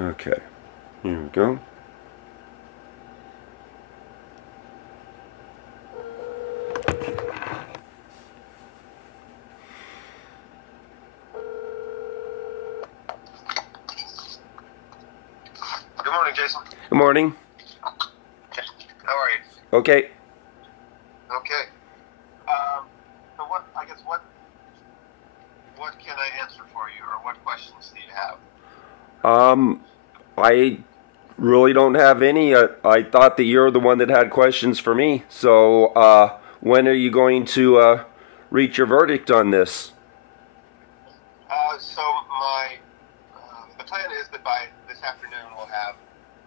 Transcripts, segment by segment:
Okay, here we go. Good morning, Jason. Good morning. How are you? Okay. Okay. So what can I answer for you, or what questions do you have? I really don't have any. I thought that you're the one that had questions for me. So, when are you going to reach your verdict on this? So the plan is that by this afternoon we'll have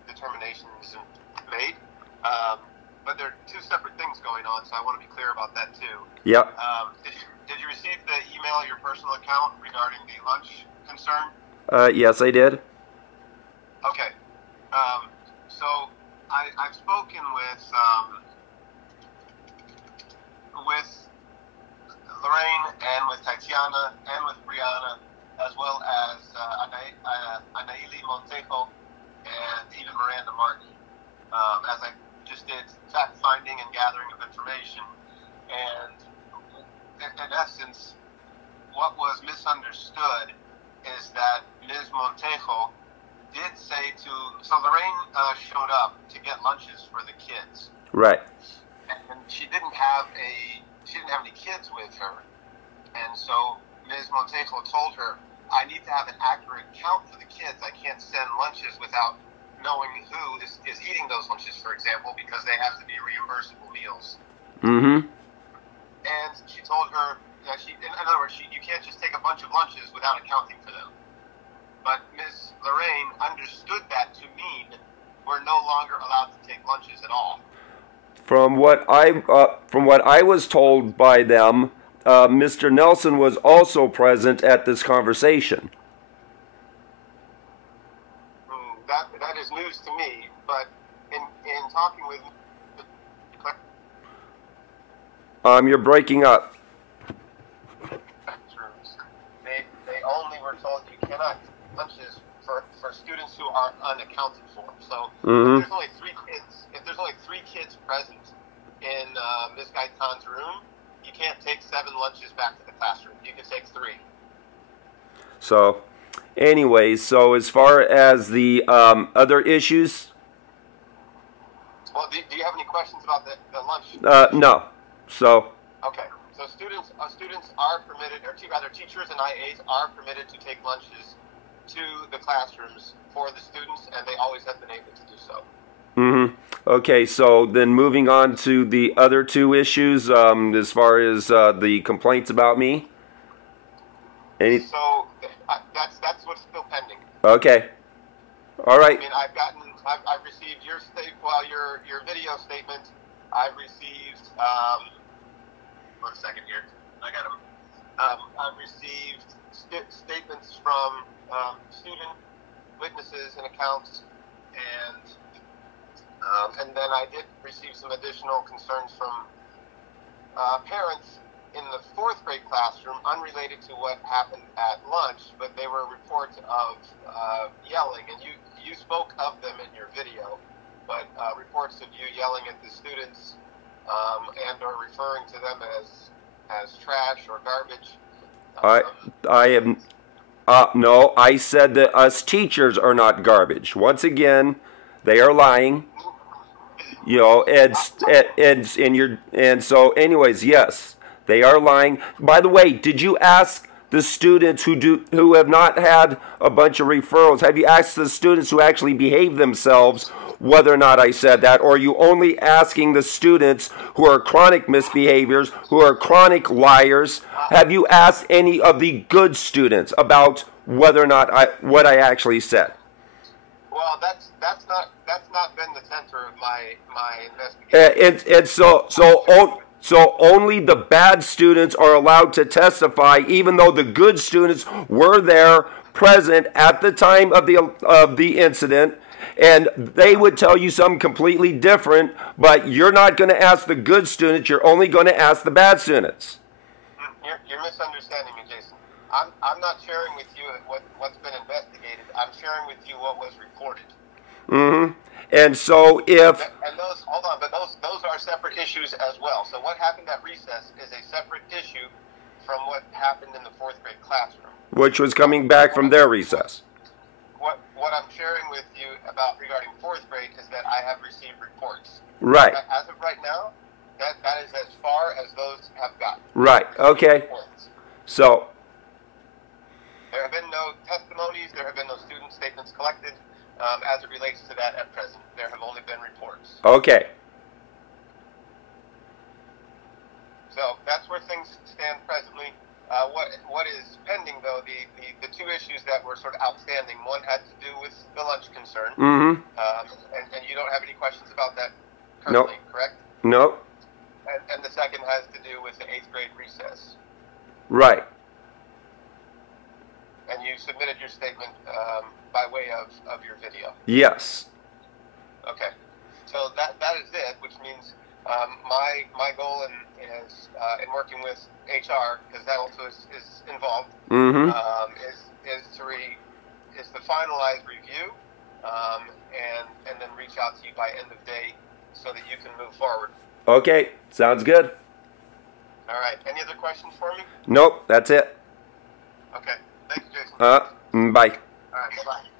determinations made. But there are two separate things going on, so I want to be clear about that too. Yep. Did you receive the email, your personal account, regarding the lunch concern? Yes, I did. Okay. So I've spoken with Lorraine and with Tatiana and with Brianna, as well as Anaili Montejo and even Miranda Martin, as I just did fact-finding and gathering of information. And in essence, what was misunderstood is that Ms. Montejo did say so Lorraine showed up to get lunches for the kids. Right. And she didn't have any kids with her. And so Ms. Montejo told her, I need to have an accurate count for the kids. I can't send lunches without knowing who is eating those lunches, for example, because they have to be reimbursable meals. Mm-hmm. And she told her, in other words, you can't just take a bunch of lunches without accounting for them. But Ms. Lorraine understood that to mean we're no longer allowed to take lunches at all. From what I was told by them, Mr. Nelson was also present at this conversation. That is news to me, but in talking with... You're breaking up. They only were told you cannot lunches for students who are unaccounted for. So if there's only three kids present in Ms. Gaitan's room, you can't take 7 lunches back to the classroom. You can take 3. So, anyways, so as far as the other issues... Well, do you have any questions about the lunch? No. So... Okay. So students are permitted, or rather teachers and IAs are permitted to take lunches to the classrooms for the students, and they always have been able to do so. Mm-hmm. Okay, so then moving on to the other two issues, as far as the complaints about me. So that's what's still pending. Okay. All right. I mean, I've received your video statement. I've received 1 second here. I got them. I've received statements from student witnesses and accounts, and then I did receive some additional concerns from parents in the 4th grade classroom, unrelated to what happened at lunch, but they were reports of yelling, and you spoke of them in your video, but reports of you yelling at the students and or referring to them as trash or garbage. I am... no, I said that us teachers are not garbage. Once again, they are lying. You know, and so anyways, yes, they are lying. By the way, did you ask the students who have not had a bunch of referrals, have you asked the students who actually behave themselves whether or not I said that, or are you only asking the students who are chronic misbehaviors, who are chronic liars? Have you asked any of the good students about whether or not what I actually said? Well, that's not been the center of my investigation. And so only the bad students are allowed to testify, even though the good students were there, present at the time of the incident. And they would tell you something completely different, but you're not going to ask the good students, you're only going to ask the bad students. You're misunderstanding me, Jason. I'm not sharing with you what's been investigated. I'm sharing with you what was reported. Mm-hmm. And so if... And those, hold on, but those are separate issues as well. So what happened at recess is a separate issue from what happened in the 4th grade classroom. Which was coming back from their recess. What I'm sharing with you about regarding 4th grade is that I have received reports. Right. As of right now, that is as far as those have gotten. Right. Okay. So there have been no testimonies. There have been no student statements collected as it relates to that at present. There have only been reports. Okay. So that's where things stand presently. What is pending, though, the two issues that were sort of outstanding, one had to do with the lunch concern. Mm-hmm. And you don't have any questions about that currently, Nope. correct? Nope. And the second has to do with the 8th grade recess. Right. And you submitted your statement by way of your video. Yes. Okay. So that is it, which means my goal is in working with HR, because that also is involved, Mm-hmm. is to finalize review and then reach out to you by end of day so that you can move forward. Okay. Sounds good. All right. Any other questions for me? Nope. That's it. Okay. Thanks, Jason. Bye. All right. Bye-bye.